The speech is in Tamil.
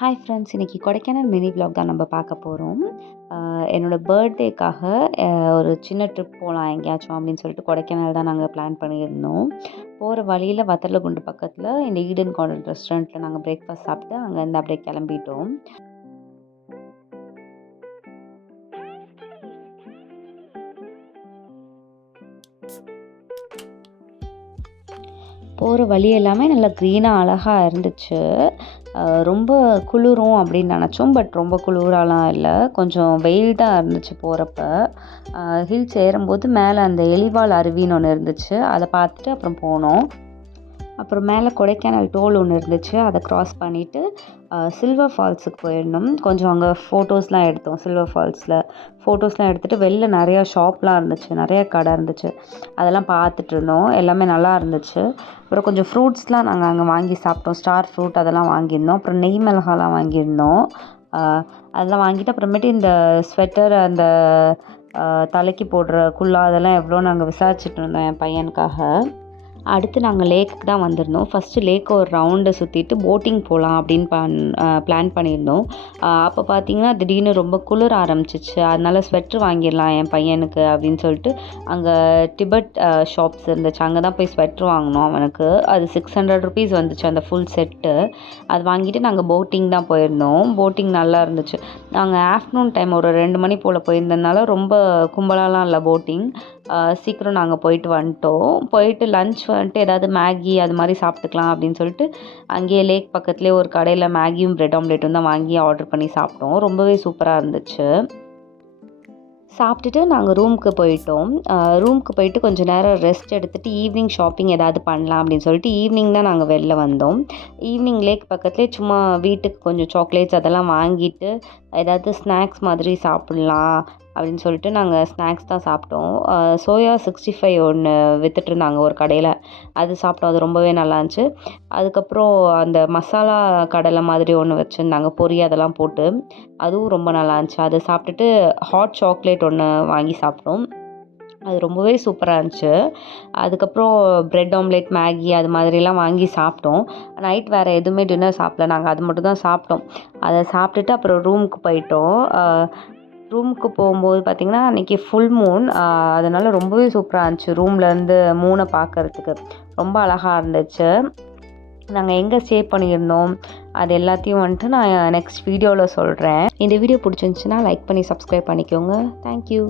ஹாய் ஃப்ரெண்ட்ஸ், இன்றைக்கி கொடைக்கானல் மினி விலாக் தான் நம்ம பார்க்க போகிறோம். என்னோடய பர்த்டேக்காக ஒரு சின்ன ட்ரிப் போகலாம் எங்கேயாச்சும் அப்படின்னு சொல்லிட்டு கொடைக்கானல் தான் நாங்கள் பிளான் பண்ணியிருந்தோம். போகிற வழியில் வத்தலகுண்டு பக்கத்தில் இந்த ஈடன் கார்டன் ரெஸ்டாரண்ட்டில் நாங்கள் பிரேக்ஃபாஸ்ட் சாப்பிட்டு அங்கேருந்து அப்படியே கிளம்பிட்டோம். போகிற வழி எல்லாமே நல்லா க்ரீனாக அழகாக இருந்துச்சு. ரொம்ப குளிரும் அப்படின்னு நினச்சோம். பட் ரொம்ப குளிராலாம் இல்லை, கொஞ்சம் வெயில் தான் இருந்துச்சு போகிறப்ப. ஹில்ஸ் ஏறும்போது மேலே அந்த எலிவால் அருவின்னு ஒன்று இருந்துச்சு, அதை பார்த்துட்டு அப்புறம் போனோம். அப்புறம் மேலே கொடைக்கானல் டோல் ஒன்று இருந்துச்சு, அதை க்ராஸ் பண்ணிவிட்டு சில்வர் ஃபால்ஸுக்கு போயிருந்தோம். கொஞ்சம் அங்கே ஃபோட்டோஸ்லாம் எடுத்தோம். சில்வர் ஃபால்ஸில் ஃபோட்டோஸ்லாம் எடுத்துகிட்டு வெளில நிறையா ஷாப்லாம் இருந்துச்சு, நிறையா கடை இருந்துச்சு, அதெல்லாம் பார்த்துட்டு இருந்தோம். எல்லாமே நல்லா இருந்துச்சு. அப்புறம் கொஞ்சம் ஃப்ரூட்ஸ்லாம் நாங்கள் அங்கே வாங்கி சாப்பிட்டோம். ஸ்டார் ஃப்ரூட் அதெல்லாம் வாங்கியிருந்தோம். அப்புறம் நெய் மிளகாலாம் வாங்கியிருந்தோம். அதெல்லாம் வாங்கிட்டு அப்புறமேட்டு இந்த ஸ்வெட்டர், அந்த தலைக்கு போடுற குல்லா, அதெல்லாம் எவ்வளோ நாங்கள் விசாரிச்சுட்டு இருந்தோம் என் பையனுக்காக. அடுத்து நாங்கள் லேக்குக்கு தான் வந்திருந்தோம். ஃபஸ்ட்டு லேக்கை ஒரு ரவுண்டை சுற்றிட்டு போட்டிங் போகலாம் அப்படின்னு பிளான் பண்ணியிருந்தோம். அப்போ பார்த்திங்கன்னா திடீர்னு ரொம்ப குளிர ஆரம்பிச்சிச்சு. அதனால் ஸ்வெட்ரு வாங்கிடலாம் என் பையனுக்கு அப்படின்னு சொல்லிட்டு அங்கே டிபெட் ஷாப்ஸ் இருந்துச்சு, அங்கே தான் போய் ஸ்வெட்ரு வாங்கினோம் அவனுக்கு. அது 600 ருபீஸ் வந்துச்சு அந்த ஃபுல் செட்டு. அது வாங்கிட்டு நாங்கள் போட்டிங் தான் போயிருந்தோம். போட்டிங் நல்லா இருந்துச்சு. நாங்கள் ஆஃப்டர்நூன் டைம் ஒரு 2 மணி போல் போயிருந்ததுனால ரொம்ப கும்பலாலாம் இல்லை போட்டிங். சீக்கிரம் நாங்கள் போயிட்டு வந்துட்டோம். போயிட்டு லன்ச் வந்துட்டு ஏதாவது மேகி அது மாதிரி சாப்பிட்டுக்கலாம் அப்படின்னு சொல்லிட்டு அங்கேயே லேக் பக்கத்துலேயே ஒரு கடையில் மேகியும் பிரெட் ஆம்லேட்டும் தான் வாங்கி ஆர்டர் பண்ணி சாப்பிட்டோம். ரொம்பவே சூப்பராக இருந்துச்சு. சாப்பிட்டுட்டு நாங்கள் ரூமுக்கு போயிட்டோம். ரூமுக்கு போயிட்டு கொஞ்சம் நேரம் ரெஸ்ட் எடுத்துகிட்டு ஈவினிங் ஷாப்பிங் ஏதாவது பண்ணலாம் அப்படின்னு சொல்லிட்டு ஈவினிங் தான் நாங்கள் வெளில வந்தோம். ஈவினிங் லேக் பக்கத்துலேயே சும்மா வீட்டுக்கு கொஞ்சம் சாக்லேட்ஸ் அதெல்லாம் வாங்கிட்டு ஏதாவது ஸ்நாக்ஸ் மாதிரி சாப்பிட்லாம் அப்படின்னு சொல்லிட்டு நாங்கள் ஸ்நாக்ஸ் தான் சாப்பிட்டோம். சோயா 65 ஒன்று விற்றுட்ருந்தாங்க ஒரு கடையில், அது சாப்பிட்டோம். அது ரொம்பவே நல்லா இருந்துச்சு. அதுக்கப்புறம் அந்த மசாலா கடலை மாதிரி ஒன்று வச்சுருந்தாங்க, பொரி அதெல்லாம் போட்டு, அதுவும் ரொம்ப நல்லா இருந்துச்சு. அதை சாப்பிட்டுட்டு ஹாட் சாக்லேட் ஒன்று வாங்கி சாப்பிட்டோம். அது ரொம்பவே சூப்பராக இருந்துச்சு. அதுக்கப்புறம் பிரெட் ஆம்லேட், மேகி அது மாதிரிலாம் வாங்கி சாப்பிட்டோம். நைட் வேறு எதுவுமே டின்னர் சாப்பிடல, நாங்கள் அது மட்டும் தான் சாப்பிட்டோம். அதை சாப்பிட்டுட்டு அப்புறம் ரூமுக்கு போயிட்டோம். ரூமுக்கு போகும்போது பார்த்திங்கன்னா அன்றைக்கி ஃபுல் மூன், அதனால் ரொம்பவே சூப்பராக இருந்துச்சு. ரூம்லேருந்து மூனை பார்க்குறதுக்கு ரொம்ப அழகாக இருந்துச்சு. நாங்கள் எங்கே ஸ்டே பண்ணியிருந்தோம் அது எல்லாத்தையும் வந்துட்டு நான் நெக்ஸ்ட் வீடியோவில் சொல்கிறேன். இந்த வீடியோ பிடிச்சிருந்துச்சின்னா லைக் பண்ணி சப்ஸ்கிரைப் பண்ணிக்கோங்க. தேங்க்யூ.